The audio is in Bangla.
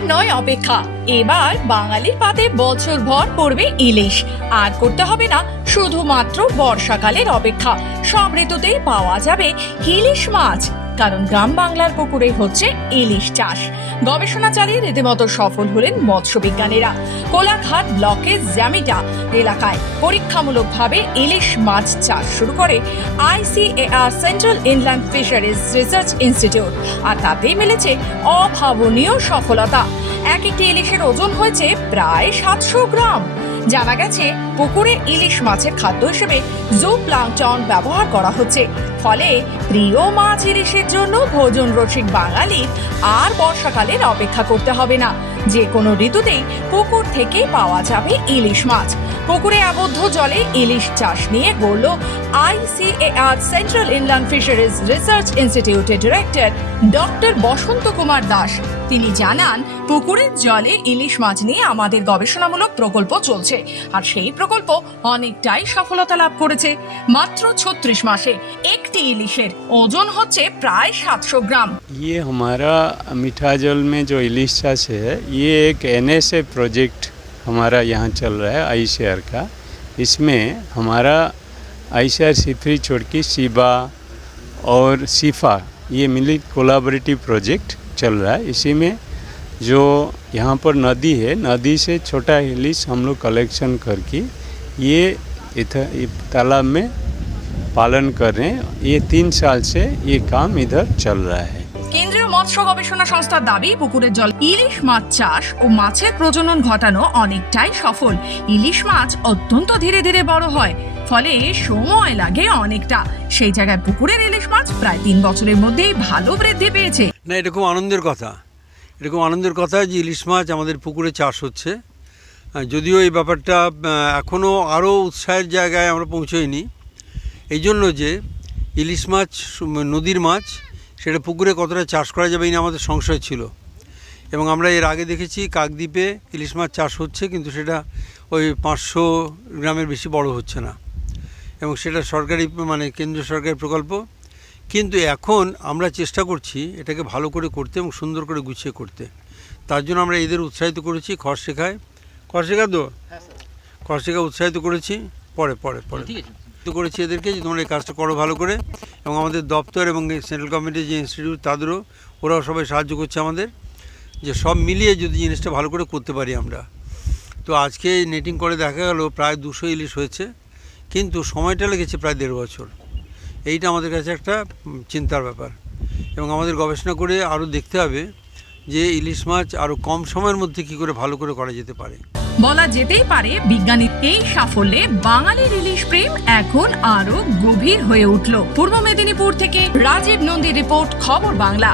আর নয় অপেক্ষা, এবার বাঙালির পাতে বছরভর পড়বে ইলিশ। আর করতে হবে না শুধুমাত্র বর্ষাকালের অপেক্ষা, সব ঋতুতেই পাওয়া যাবে ইলিশ মাছ। কারণ গ্রাম বাংলার পুকুরে হচ্ছে ইলিশ চাষ। গবেষণা চালিয়ে রীতিমতো সফল হলেন মৎস্যবিজ্ঞানীরা। কোলাঘাট ব্লকের জ্যামিটা এলাকায় পরীক্ষামূলকভাবে ইলিশ মাছ চাষ শুরু করে ICAR central inland fisheries research institute. আর তাতেই মিলেছে অভাবনীয় সফলতা। এক একটি ইলিশের ওজন হয়েছে প্রায় 700 গ্রাম। জানা গেছে পুকুরে ইলিশ মাছের খাদ্য হিসেবে জুপ্লাঙ্কটন ব্যবহার করা হচ্ছে। ফলে প্রিয় মাছ ইলিশের জন্য ভোজন রসিক বাঙালি আর বর্ষাকালের অপেক্ষা করতে হবে না। যে কোনো ঋতুতেই পুকুর থেকে পাওয়া যাবে ইলিশ মাছ। পুকুরে আবদ্ধ জলে ইলিশ চাষ নিয়ে গড়ল ICAR central inland fisheries research ইনস্টিটিউটের ডিরেক্টর ডক্টর বসন্ত কুমার দাস। তিনি জানান, পুকুরের জলে ইলিশ মাছ নিয়ে আমাদের গবেষণামূলক প্রকল্প চলছে। আর সেই প্রকল্প অনেকটাই সফলতা লাভ করেছে। মাত্র 36 মাসে একটি ইলিশের ওজন হচ্ছে প্রায় 700 গ্রাম। ये हमारा मीठा जल में जो इलिश चाष है, ये एक NSA प्रोजेक्ट हमारा यहाँ चल रहा है ICAR का। इसमें हमारा ICAR सीफरी छोड़की सीबा और सीफा ये मिली कोलाबरेटिव प्रोजेक्ट चल रहा है। इसी में जो यहाँ पर नदी है, नदी से छोटा इलिश हम लोग कलेक्शन करके ये तालाब में पालन कर रहे हैं। ये 3 साल से ये काम इधर चल रहा है। কেন্দ্রীয় মৎস্য গবেষণা সংস্থার দাবি, পুকুরের জল ইলিশ মাছ চাষ ও মাছের প্রজনন ঘটানো অনেকটাই সফল। ইলিশ মাছ অত্যন্ত ধীরে ধীরে বড় হয়, ফলে সময় লাগে অনেকটা। সেই জায়গায় পুকুরের ইলিশ মাছ প্রায় 3 বছরের মধ্যেই ভালো বৃদ্ধি পেয়েছে। না, এরকম আনন্দের কথা যে ইলিশ মাছ আমাদের পুকুরে চাষ হচ্ছে। যদিও এই ব্যাপারটা এখনও আরও উৎসাহের জায়গায় আমরা পৌঁছইনি, এই জন্য যে ইলিশ মাছ নদীর মাছ, সেটা পুকুরে কতটা চাষ করা যাবে এই নিয়ে আমাদের সংশয় ছিল। এবং আমরা এর আগে দেখেছি কাকদ্বীপে ইলিশ মাছ চাষ হচ্ছে, কিন্তু সেটা ওই 500 গ্রামের বেশি বড় হচ্ছে না। এবং সেটা সরকারি কেন্দ্রীয় সরকারি প্রকল্প। কিন্তু এখন আমরা চেষ্টা করছি এটাকে ভালো করে করতে এবং সুন্দর করে গুছিয়ে করতে। তার জন্য আমরা এদের উৎসাহিত করেছি খরশেখা উৎসাহিত করেছি। পরে করেছি এদেরকে যে তোমরা এই কাজটা করো ভালো করে। এবং আমাদের দপ্তর এবং সেন্ট্রাল গভর্নমেন্টের যে ইনস্টিটিউট তাদেরও, ওরাও সবাই সাহায্য করছে আমাদের, যে সব মিলিয়ে যদি জিনিসটা ভালো করে করতে পারি আমরা। তো আজকে নেটিং করে দেখা গেল প্রায় 200 ইলিশ হয়েছে, কিন্তু সময়টা লেগেছে প্রায় 1.5 বছর। এইটা আমাদের কাছে একটা চিন্তার ব্যাপার। এবং আমাদের গবেষণা করে আরও দেখতে হবে যে ইলিশ মাছ আরও কম সময়ের মধ্যে কী করে ভালো করে করা যেতে পারে। বলা যেতেই পারে, বিজ্ঞানীর এই সাফল্যে বাঙালির ইলিশ প্রেম এখন আরো গভীর হয়ে উঠল। পূর্ব মেদিনীপুর থেকে রাজীব নন্দী রিপোর্ট, খবর বাংলা।